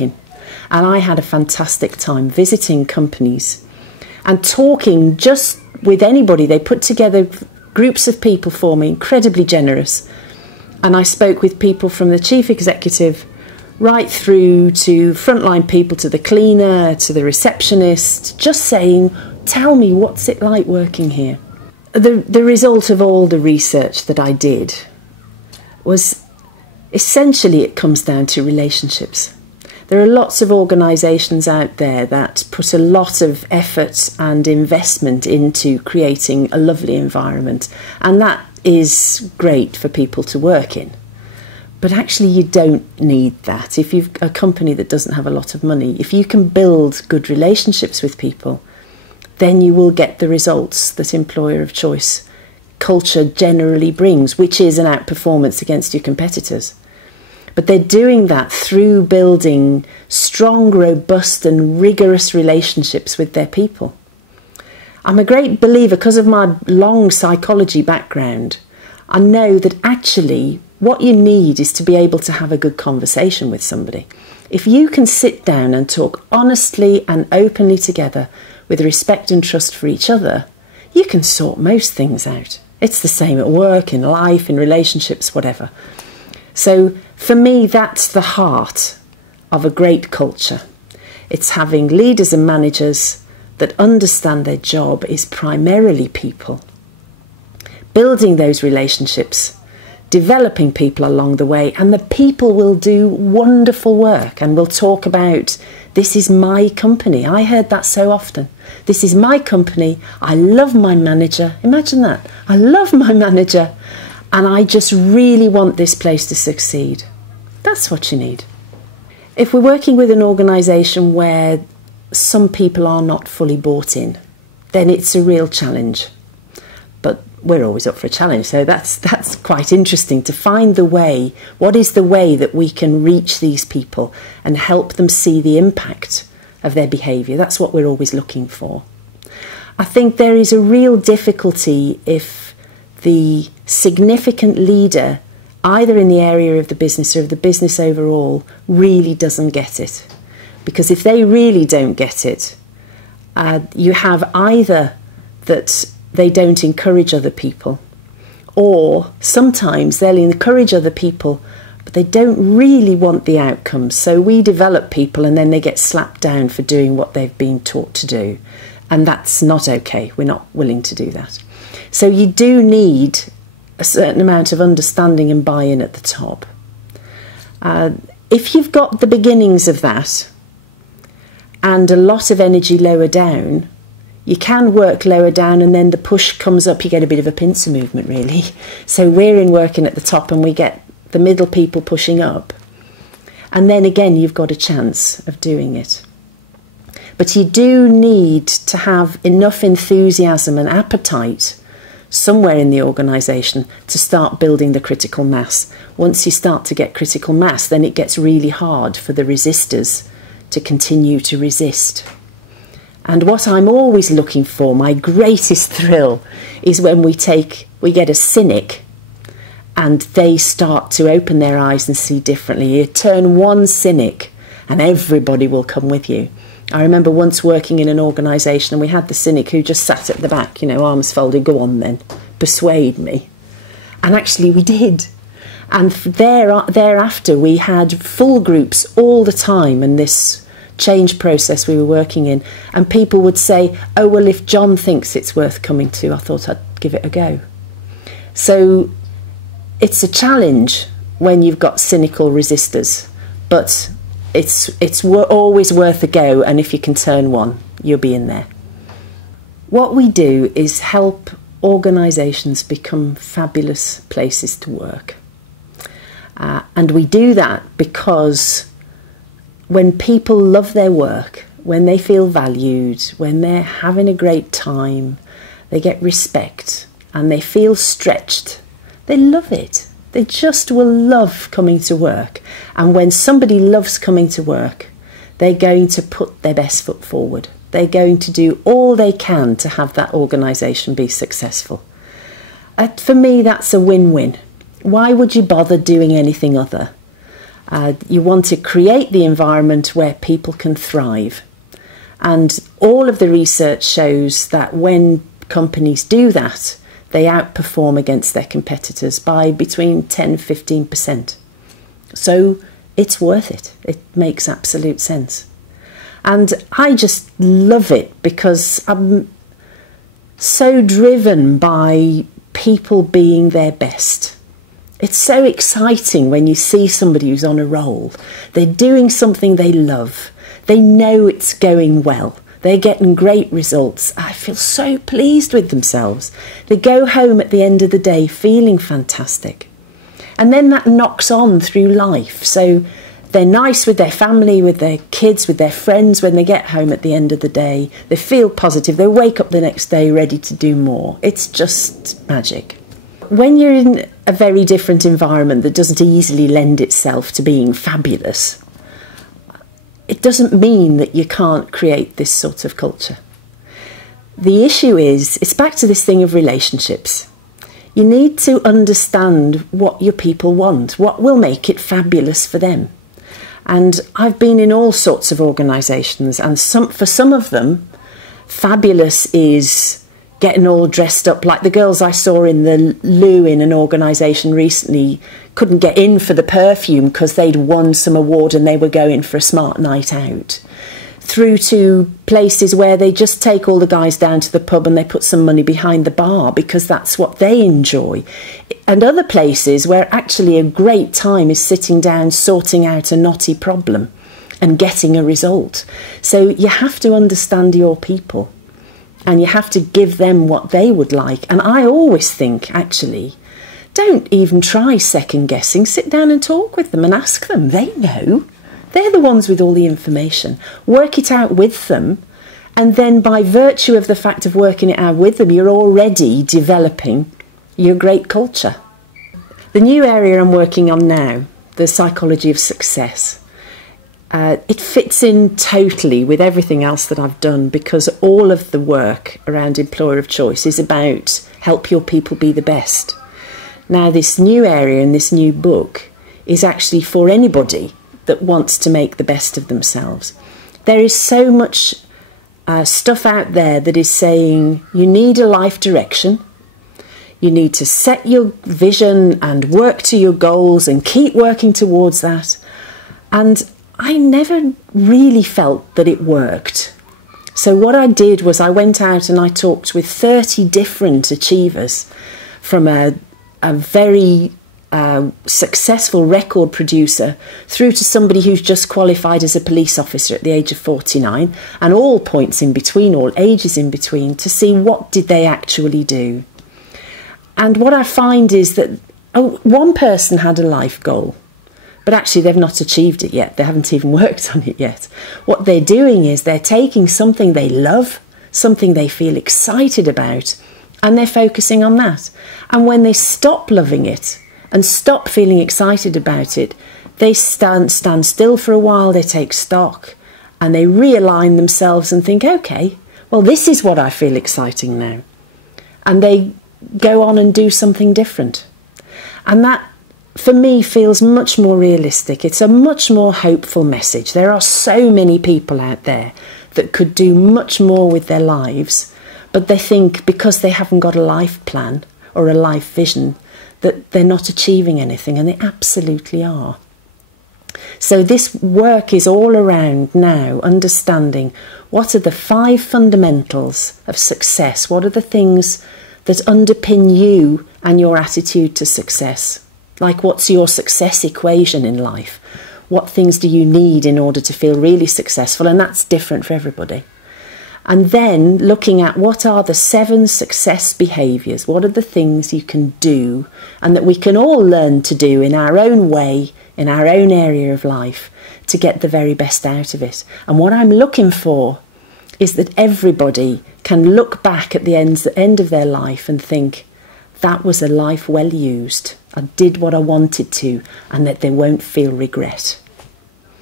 And I had a fantastic time visiting companies and talking just with anybody. They put together groups of people for me, incredibly generous. And I spoke with people from the chief executive right through to frontline people, to the cleaner, to the receptionist, just saying, tell me, what's it like working here? The result of all the research that I did was essentially it comes down to relationships. There are lots of organisations out there that put a lot of effort and investment into creating a lovely environment, and that is great for people to work in. But actually you don't need that. If you've a company that doesn't have a lot of money, if you can build good relationships with people, then you will get the results that employer of choice culture generally brings, which is an outperformance against your competitors. But they're doing that through building strong, robust and rigorous relationships with their people. I'm a great believer, because of my long psychology background, I know that actually what you need is to be able to have a good conversation with somebody. If you can sit down and talk honestly and openly together with respect and trust for each other, you can sort most things out. It's the same at work, in life, in relationships, whatever. So for me, that's the heart of a great culture. It's having leaders and managers that understand their job is primarily people, building those relationships, developing people along the way, and the people will do wonderful work and will talk about, this is my company. I heard that so often. This is my company. I love my manager. Imagine that. I love my manager. And I just really want this place to succeed. That's what you need. If we're working with an organisation where some people are not fully bought in, then it's a real challenge. But we're always up for a challenge, so that's quite interesting to find the way. What is the way that we can reach these people and help them see the impact of their behaviour? That's what we're always looking for. I think there is a real difficulty if the significant leader, either in the area of the business or of the business overall, really doesn't get it. Because if they really don't get it, you have either that they don't encourage other people, or sometimes they'll encourage other people, but they don't really want the outcomes. So we develop people and then they get slapped down for doing what they've been taught to do. And that's not okay. We're not willing to do that. So you do need a certain amount of understanding and buy-in at the top. If you've got the beginnings of that and a lot of energy lower down, you can work lower down and then the push comes up. You get a bit of a pincer movement, really. So we're working at the top and we get the middle people pushing up. And then again, you've got a chance of doing it. But you do need to have enough enthusiasm and appetite somewhere in the organisation to start building the critical mass. Once you start to get critical mass, then it gets really hard for the resistors to continue to resist. And what I'm always looking for, my greatest thrill, is when we get a cynic and they start to open their eyes and see differently. You turn one cynic and everybody will come with you. I remember once working in an organisation and we had the cynic who just sat at the back, you know, arms folded, go on then, persuade me. And actually we did. And thereafter we had full groups all the time in this change process we were working in. And people would say, oh, well, if John thinks it's worth coming to, I thought I'd give it a go. So it's a challenge when you've got cynical resistors, but it's always worth a go, and if you can turn one, you'll be in there. What we do is help organisations become fabulous places to work. And we do that because when people love their work, when they feel valued, when they're having a great time, they get respect and they feel stretched, they love it. They just will love coming to work. And when somebody loves coming to work, they're going to put their best foot forward. They're going to do all they can to have that organisation be successful. For me, that's a win-win. Why would you bother doing anything other? You want to create the environment where people can thrive. And all of the research shows that when companies do that, they outperform against their competitors by between 10 and 15%. So it's worth it. It makes absolute sense. And I just love it because I'm so driven by people being their best. It's so exciting when you see somebody who's on a roll. They're doing something they love. They know it's going well. They're getting great results. I feel so pleased with themselves. They go home at the end of the day feeling fantastic. And then that knocks on through life. So they're nice with their family, with their kids, with their friends when they get home at the end of the day. They feel positive. They wake up the next day ready to do more. It's just magic. When you're in a very different environment that doesn't easily lend itself to being fabulous, it doesn't mean that you can't create this sort of culture. The issue is, it's back to this thing of relationships. You need to understand what your people want, what will make it fabulous for them. And I've been in all sorts of organisations, and for some of them, fabulous is getting all dressed up, like the girls I saw in the loo in an organisation recently couldn't get in for the perfume because they'd won some award and they were going for a smart night out, through to places where they just take all the guys down to the pub and they put some money behind the bar because that's what they enjoy, and other places where actually a great time is sitting down sorting out a knotty problem and getting a result. So you have to understand your people. And you have to give them what they would like. And I always think, actually, don't even try second guessing. Sit down and talk with them and ask them. They know. They're the ones with all the information. Work it out with them. And then by virtue of the fact of working it out with them, you're already developing your great culture. The new area I'm working on now, the psychology of success, it fits in totally with everything else that I've done, because all of the work around employer of choice is about help your people be the best. Now, this new area in this new book is actually for anybody that wants to make the best of themselves. There is so much stuff out there that is saying you need a life direction. You need to set your vision and work to your goals and keep working towards that. And I never really felt that it worked. So what I did was I went out and I talked with 30 different achievers, from a very successful record producer through to somebody who's just qualified as a police officer at the age of 49, and all points in between, all ages in between, to see what did they actually do. And what I find is that one person had a life goal, but actually they've not achieved it yet. They haven't even worked on it yet. What they're doing is they're taking something they love, something they feel excited about, and they're focusing on that. And when they stop loving it and stop feeling excited about it, they stand still for a while, they take stock, and they realign themselves and think, okay, well, this is what I feel exciting now. And they go on and do something different. And that, for me, feels much more realistic. It's a much more hopeful message. There are so many people out there that could do much more with their lives, but they think because they haven't got a life plan or a life vision that they're not achieving anything, and they absolutely are. So this work is all around now understanding what are the 5 fundamentals of success, what are the things that underpin you and your attitude to success. Like, what's your success equation in life? What things do you need in order to feel really successful? And that's different for everybody. And then looking at what are the 7 success behaviours, what are the things you can do and that we can all learn to do in our own way, in our own area of life, to get the very best out of it. And what I'm looking for is that everybody can look back at the end of their life and think, that was a life well used. I did what I wanted to, and that they won't feel regret.